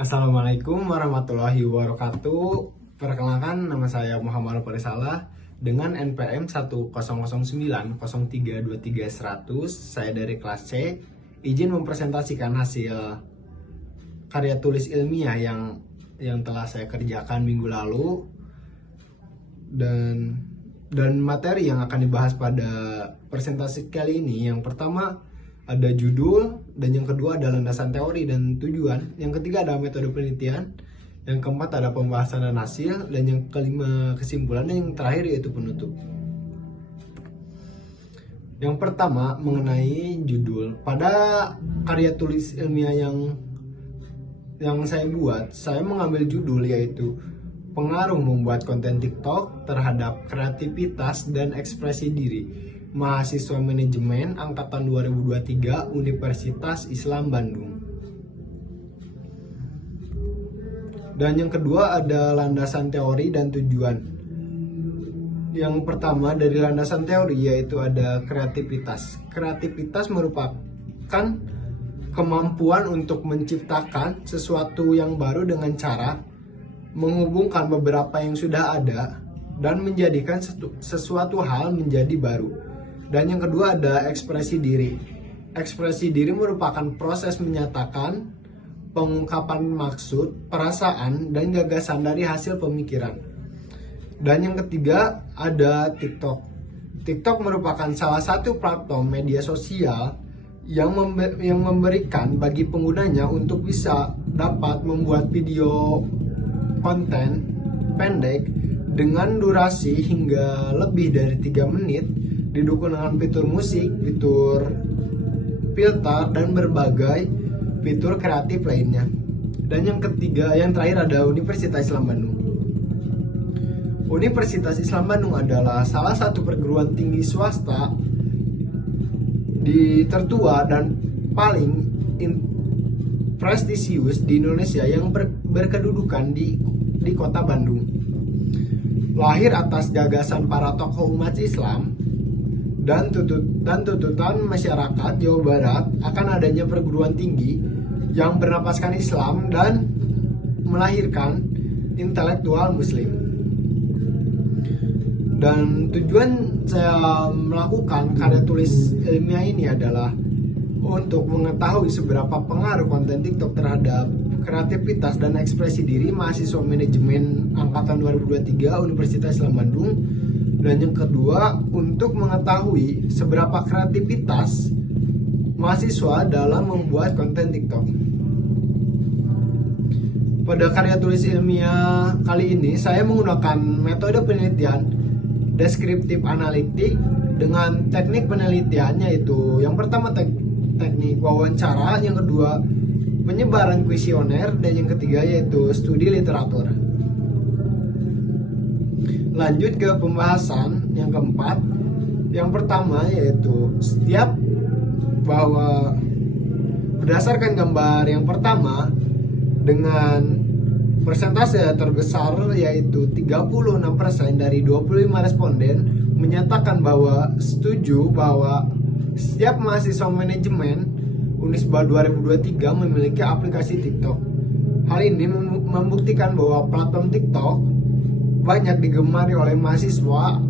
Assalamualaikum warahmatullahi wabarakatuh. Perkenalkan, nama saya Muhammad Farisala dengan NPM 10090323100. Saya dari kelas C. Izin mempresentasikan hasil karya tulis ilmiah yang telah saya kerjakan minggu lalu, dan materi yang akan dibahas pada presentasi kali ini. Yang pertama ada judul, dan yang kedua ada landasan teori dan tujuan, yang ketiga ada metode penelitian, yang keempat ada pembahasan dan hasil, dan yang kelima kesimpulan, dan yang terakhir yaitu penutup. Yang pertama mengenai judul. Pada karya tulis ilmiah yang saya buat, saya mengambil judul yaitu pengaruh membuat konten TikTok terhadap kreativitas dan ekspresi diri, mahasiswa manajemen angkatan 2023 Universitas Islam Bandung. Dan yang kedua ada landasan teori dan tujuan. Yang pertama dari landasan teori yaitu ada kreativitas. Kreativitas merupakan kemampuan untuk menciptakan sesuatu yang baru dengan cara menghubungkan beberapa yang sudah ada dan menjadikan sesuatu hal menjadi baru. Dan yang kedua ada ekspresi diri. Ekspresi diri merupakan proses menyatakan pengungkapan maksud, perasaan, dan gagasan dari hasil pemikiran. Dan yang ketiga ada TikTok. TikTok merupakan salah satu platform media sosial yang memberikan bagi penggunanya untuk bisa dapat membuat video konten pendek dengan durasi hingga lebih dari 3 menit, didukung dengan fitur musik, fitur filter, dan berbagai fitur kreatif lainnya. Dan yang ketiga, yang terakhir ada Universitas Islam Bandung. Universitas Islam Bandung adalah salah satu perguruan tinggi swasta tertua dan paling prestisius di Indonesia yang berkedudukan di kota Bandung. Lahir atas gagasan para tokoh umat Islam dan tuntutan masyarakat Jawa Barat akan adanya perguruan tinggi yang bernapaskan Islam dan melahirkan intelektual Muslim. Dan tujuan saya melakukan karya tulis ilmiah ini adalah untuk mengetahui seberapa pengaruh konten TikTok terhadap kreativitas dan ekspresi diri mahasiswa manajemen angkatan 2023 Universitas Islam Bandung. Dan yang kedua, untuk mengetahui seberapa kreativitas mahasiswa dalam membuat konten TikTok. Pada karya tulis ilmiah kali ini, saya menggunakan metode penelitian deskriptif analitik dengan teknik penelitiannya yaitu yang pertama teknik wawancara, yang kedua penyebaran kuesioner, dan yang ketiga yaitu studi literatur. Lanjut ke pembahasan yang keempat. Yang pertama yaitu bahwa berdasarkan gambar yang pertama dengan persentase terbesar yaitu 36% dari 25 responden menyatakan bahwa setuju bahwa setiap mahasiswa manajemen Unisba 2023 memiliki aplikasi TikTok. Hal ini membuktikan bahwa platform TikTok banyak digemari oleh mahasiswa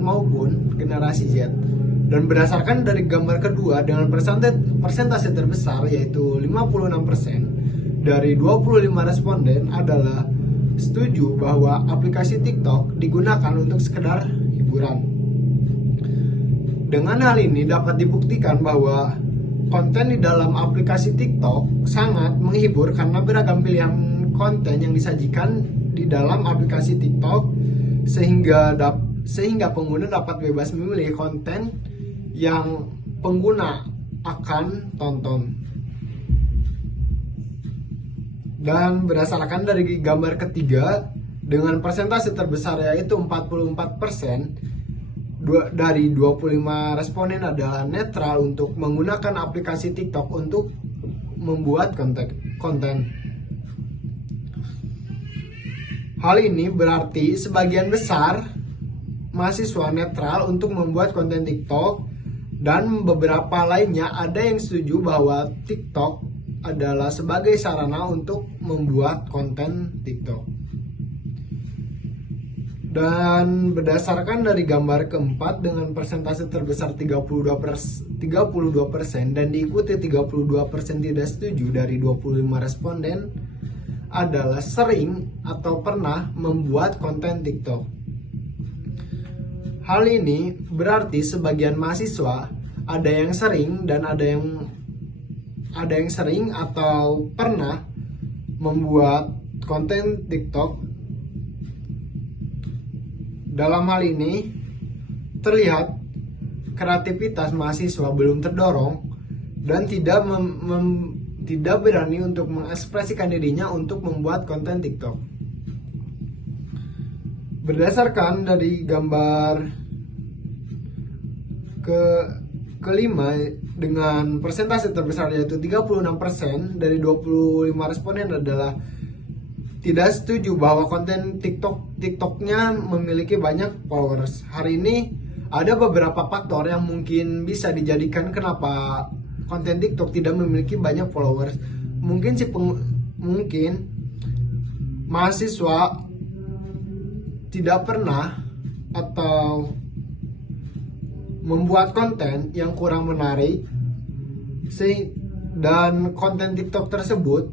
maupun generasi Z. Dan berdasarkan dari gambar kedua dengan persentase terbesar yaitu 56% dari 25 responden adalah setuju bahwa aplikasi TikTok digunakan untuk sekedar hiburan. Dengan hal ini dapat dibuktikan bahwa konten di dalam aplikasi TikTok sangat menghibur karena beragam pilihan konten yang disajikan di dalam aplikasi TikTok sehingga pengguna dapat bebas memilih konten yang pengguna akan tonton. Dan berdasarkan dari gambar ketiga dengan persentase terbesar yaitu 44%, dari 25 responden adalah netral untuk menggunakan aplikasi TikTok untuk membuat konten. Hal ini berarti sebagian besar mahasiswa netral untuk membuat konten TikTok, dan beberapa lainnya ada yang setuju bahwa TikTok adalah sebagai sarana untuk membuat konten TikTok. Dan berdasarkan dari gambar keempat dengan persentase terbesar 32% dan diikuti 32% tidak setuju dari 25 responden adalah sering atau pernah membuat konten TikTok. Hal ini berarti sebagian mahasiswa ada yang sering dan ada yang sering atau pernah membuat konten TikTok. Dalam hal ini terlihat kreativitas mahasiswa belum terdorong dan tidak berani untuk mengekspresikan dirinya untuk membuat konten TikTok. Berdasarkan dari gambar kelima dengan persentase terbesar yaitu 36% dari 25 responden adalah tidak setuju bahwa konten TikToknya memiliki banyak followers. Hari ini ada beberapa faktor yang mungkin bisa dijadikan kenapa konten TikTok tidak memiliki banyak followers. Mungkin mahasiswa tidak pernah atau membuat konten yang kurang menarik, dan konten TikTok tersebut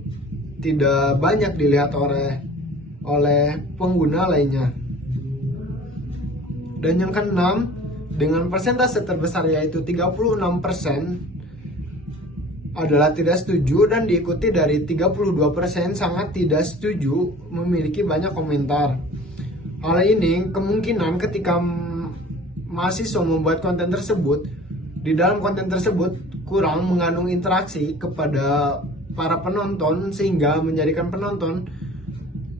tidak banyak dilihat oleh pengguna lainnya. Dan yang keenam, dengan persentase terbesar yaitu 36% adalah tidak setuju dan diikuti dari 32% sangat tidak setuju memiliki banyak komentar. Hal ini kemungkinan ketika mahasiswa membuat konten tersebut, di dalam konten tersebut kurang mengandung interaksi kepada para penonton sehingga menjadikan penonton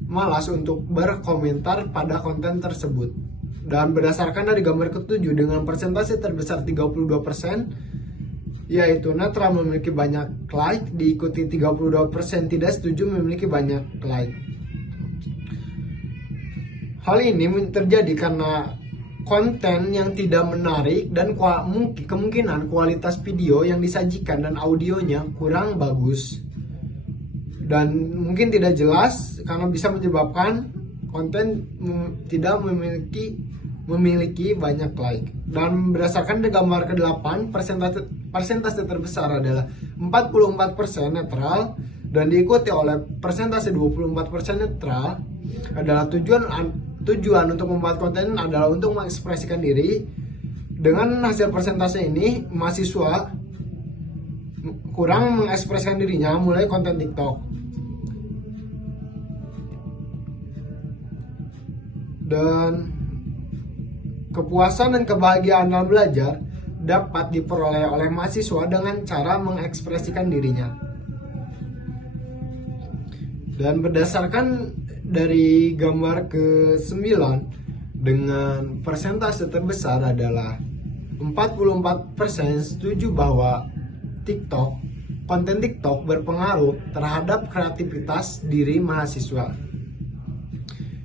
malas untuk berkomentar pada konten tersebut. Dan berdasarkan dari gambar ketujuh dengan persentase terbesar 32% yaitu netral memiliki banyak like, diikuti 32% tidak setuju memiliki banyak like. Hal ini terjadi karena konten yang tidak menarik dan kemungkinan kualitas video yang disajikan dan audionya kurang bagus dan mungkin tidak jelas karena bisa menyebabkan konten tidak memiliki banyak like. Dan berdasarkan gambar ke-8 persentase terbesar adalah 44% netral dan diikuti oleh persentase 24% netral. Adalah tujuan untuk membuat konten adalah untuk mengekspresikan diri. Dengan hasil persentase ini, mahasiswa kurang mengekspresikan dirinya mulai konten TikTok. Dan kepuasan dan kebahagiaan dalam belajar dapat diperoleh oleh mahasiswa dengan cara mengekspresikan dirinya. Dan berdasarkan dari gambar ke-9 dengan persentase terbesar adalah 44% setuju bahwa konten TikTok berpengaruh terhadap kreativitas diri mahasiswa.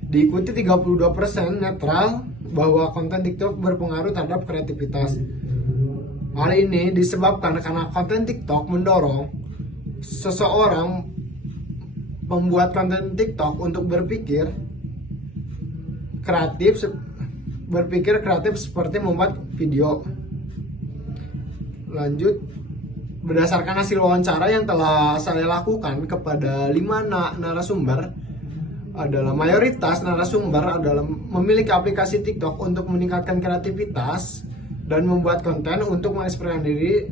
Diikuti 32% netral bahwa konten TikTok berpengaruh terhadap kreativitas. Hal ini disebabkan karena konten TikTok mendorong seseorang membuat konten TikTok untuk berpikir kreatif seperti membuat video. Lanjut, berdasarkan hasil wawancara yang telah saya lakukan kepada 5 narasumber adalah mayoritas narasumber adalah memiliki aplikasi TikTok untuk meningkatkan kreativitas dan membuat konten untuk mengekspresikan diri.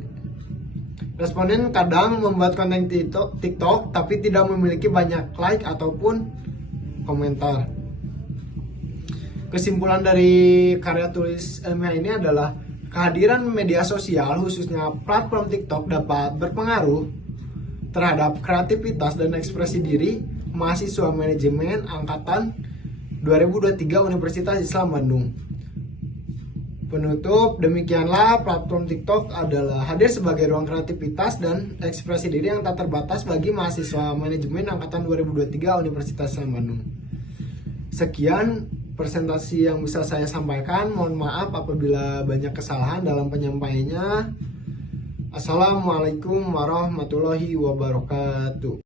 Responden kadang membuat konten TikTok tapi tidak memiliki banyak like ataupun komentar. Kesimpulan dari karya tulis ilmiah ini adalah kehadiran media sosial khususnya platform TikTok dapat berpengaruh terhadap kreativitas dan ekspresi diri mahasiswa manajemen angkatan 2023 Universitas Islam Bandung. Penutup, demikianlah platform TikTok adalah hadir sebagai ruang kreativitas dan ekspresi diri yang tak terbatas bagi mahasiswa manajemen angkatan 2023 Universitas Islam Bandung. Sekian presentasi yang bisa saya sampaikan. Mohon maaf apabila banyak kesalahan dalam penyampaiannya. Assalamualaikum warahmatullahi wabarakatuh.